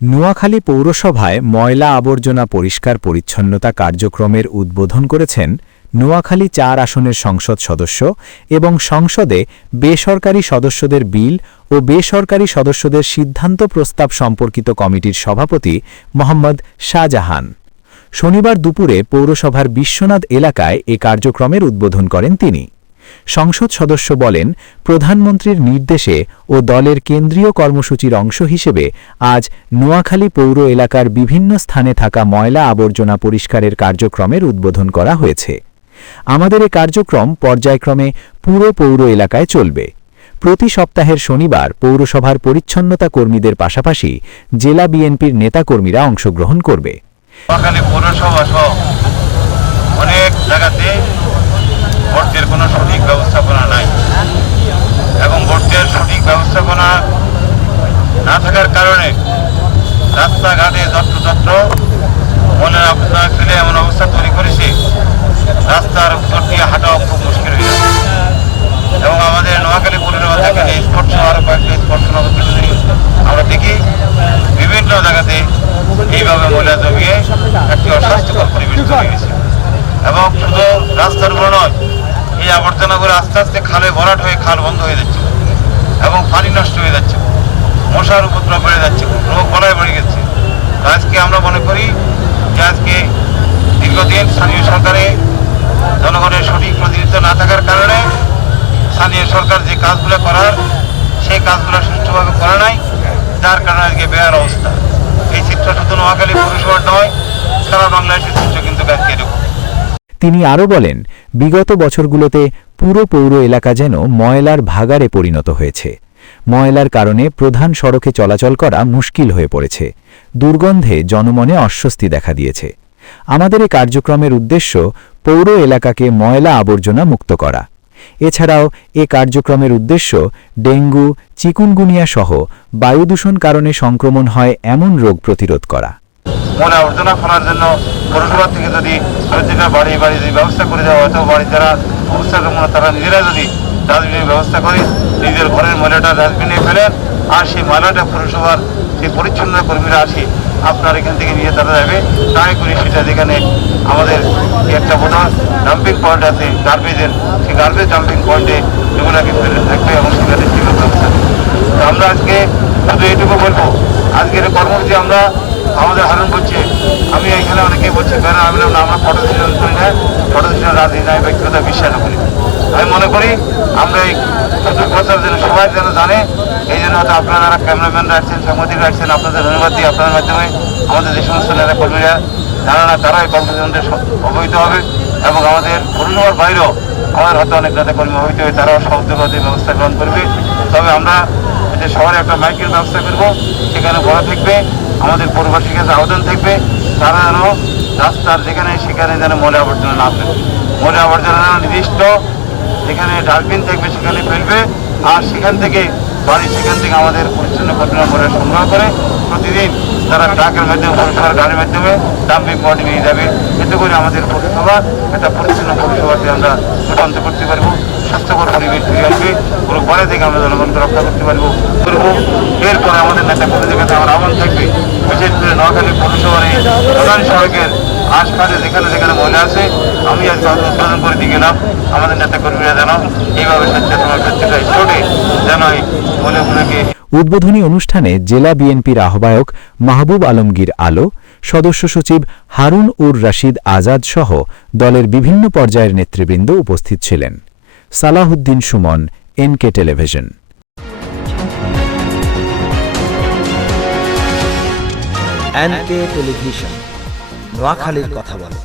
নোয়াখালী পৌরসভায় ময়লা আবর্জনা পরিষ্কার পরিচ্ছন্নতা কার্যক্রমের উদ্বোধন করেছেন নোয়াখালী ৪ আসনের সংসদ সদস্য এবং সংসদে বেসরকারি সদস্যদের বিল ও বেসরকারি সদস্যদের সিদ্ধান্ত প্রস্তাব সম্পর্কিত কমিটির সভাপতি মোহাম্মদ শাহজাহান। শনিবার দুপুরে পৌরসভার বিশ্বনাথ এলাকায় এ কার্যক্রমের উদ্বোধন করেন তিনি। সংসদ সদস্য বলেন, প্রধানমন্ত্রীর নির্দেশে ও দলের কেন্দ্রীয় কর্মসূচির অংশ হিসেবে আজ নোয়াখালী পৌর এলাকার বিভিন্ন স্থানে থাকা ময়লা আবর্জনা পরিষ্কারের কার্যক্রমের উদ্বোধন করা হয়েছে। আমাদের এ কার্যক্রম পর্যায়ক্রমে পুরো পৌর এলাকায় চলবে। প্রতি সপ্তাহের শনিবার পৌরসভার পরিচ্ছন্নতা কর্মীদের পাশাপাশি জেলা বিএনপির নেতাকর্মীরা অংশগ্রহণ করবে। নোয়াখালী পৌরসভা সহ অনেক জায়গাতে বর্জ্যের কোনো সঠিক ব্যবস্থাপনা নাই এবং বর্জ্যের সঠিক ব্যবস্থাপনা না থাকার কারণে রাস্তাঘাটে যত্রতত্র মনের আপনার ফেলে এমন অবস্থা তৈরি করেছে রাস্তার উপর দিয়ে হাঁটাও খুব মুশকিল হয়ে যাচ্ছে। এবং আমাদের নোয়াখালী পৌরসভা থেকে স্পর্শ আরও কয়েকটি স্পর্শ আমরা দেখি বিভিন্ন জায়গাতে এইভাবে ময়লা জমিয়ে একটি অস্বাস্থ্যকর পরিবেশ তৈরি হয়েছে। এবং শুধু রাস্তার উপর নয়, এই আবর্জনাগুলো আস্তে আস্তে খালে ভরাট হয়ে খাল বন্ধ হয়ে যাচ্ছে এবং পানি নষ্ট হয়ে যাচ্ছে, মশার উপদ্রব বেড়ে যাচ্ছে, রোগ বলায় বেড়ে গেছে। আজকে আমরা মনে করি যে আজকে দীর্ঘদিন স্থানীয় সরকারে জনগণের সঠিক প্রতিনিধিত্ব না থাকার কারণে স্থানীয় সরকার যে কাজগুলো করার সেই কাজগুলো সুষ্ঠুভাবে করে নাই, যার কারণে আজকে বেয়ার অবস্থা। এই চিত্র শুধু নোয়াখালী পৌরসভার নয়, সারা বাংলাদেশের চিত্র কিন্তু আজকে এরকম। তিনি আরও বলেন, বিগত বছরগুলোতে পুরো পৌর এলাকা যেন ময়লার ভাগাড়ে পরিণত হয়েছে। ময়লার কারণে প্রধান সড়কে চলাচল করা মুশকিল হয়ে পড়েছে। দুর্গন্ধে জনমনে অস্বস্তি দেখা দিয়েছে। আমাদের এই কার্যক্রমের উদ্দেশ্য পৌর এলাকাকে ময়লা আবর্জনা মুক্ত করা। এছাড়াও এ কার্যক্রমের উদ্দেশ্য ডেঙ্গু, চিকুনগুনিয়া সহ বায়ুদূষণ কারণে সংক্রমণ হয় এমন রোগ প্রতিরোধ করা। ময়লা আবর্জনা ফেলার জন্য পৌরসভা থেকে যদি প্রত্যেকটা বাড়ি বাড়ি যদি ব্যবস্থা করে দেওয়া হয়, বাড়ি যারা অবস্থার তারা নিজেরা যদি ডাস্টবিনের ব্যবস্থা করে নিজের ঘরের ময়লাটা ডাস্টবিনে ফেলেন, আর সেই ময়লাটা পৌরসভার যে পরিচ্ছন্ন কর্মীরা আসে আপনার এখান থেকে নিয়ে তারা যাবে, তাই করি সেটা যেখানে আমাদের একটা প্রধান ডাম্পিং পয়েন্ট আছে গার্বেজের, সেই গার্বেজ ডাম্পিং পয়েন্টে এগুলোকে ফেলে থাকবে এবং সেখানে সেগুলো ব্যবস্থা নেবে। আমরা আজকে শুধু এইটুকু বলবো, আজকের কর্মসূচি আমরা আমাদের হারণ করছে। আমি এখানে অনেকেই বলছি কেন আমি আমরা ফটো সেশন করি না, ফটো সেশন রাজি নাই, ব্যক্তিগত বিশ্বাস করি। আমি মনে করি আমরা এই সুযোগ প্রচার যেন সবাই যেন জানে, এই জন্য হয়তো আপনারা যারা ক্যামেরাম্যান রাখছেন, সাংবাদিক রাখছেন, আপনাদের ধন্যবাদ দিই। আপনার মাধ্যমে আমাদের যে সমস্ত নেতা কর্মীরা যারা না তারা এই কর্মসূচিতে অবহিত হবে এবং আমাদের পৌরসভার বাইরেও আমাদের হয়তো অনেক নেতা কর্মী অবহিত হয়ে তারাও সহযোগিতার ব্যবস্থা গ্রহণ করবে। তবে আমরা যে শহরে একটা মাইকের ব্যবস্থা করবো, সেখানে বলা থাকবে, আমাদের পৌরবাসীর কাছে আবেদন থাকবে তারা যেন রাস্তার যেখানে সেখানে যেন ময়লা আবর্জনা না ফেলবে। ময়লা আবর্জনা নির্দিষ্ট যেখানে ডাস্টবিন থাকবে সেখানে ফেলবে, আর সেখান থেকে সেখান থেকে আমাদের পরিচ্ছন্ন কর্মীরা ময়লা সংগ্রহ করে প্রতিদিন তারা ট্রাকের মাধ্যমে পৌরসভার গাড়ির মাধ্যমে ডাম্পিং পয়েন্টে নিয়ে যাবে। এতে করে আমাদের পৌরসভা একটা পরিচ্ছন্ন পৌরসভাকে আমরা রূপান্তর করতে পারবো, স্বাস্থ্যকর পরিবেশ ফিরে আসবে, পুরো পরে থেকে আমরা জনগণকে রক্ষা করতে পারবো। এরপরে আমাদের নেতা কর্মীদের কাছে আমার আহ্বান থাকবে, বিশেষ করে নোয়াখালী পৌরসভার এই প্রধান সড়কের আশপাশে যেখানে যেখানে ময়লা আছে, আমি আজকে উৎপাদন করে দিয়ে গেলাম, আমাদের নেতা কর্মীরা যেন এইভাবে স্বেচ্ছাসেবক প্রত্যেকটা স্টোরে যেন এই ময়লাগুলোকে। উদ্বোধনী অনুষ্ঠানে জেলা বিএনপির আহ্বায়ক মাহবুব আলমগীর আলো, সদস্য সচিব হারুন উর রশিদ আজাদ সহ দলের বিভিন্ন পর্যায়ের নেতৃবৃন্দ উপস্থিত ছিলেন। Salahuddin Suman, NK television. NK television, নোয়াখালীর কথা বলে।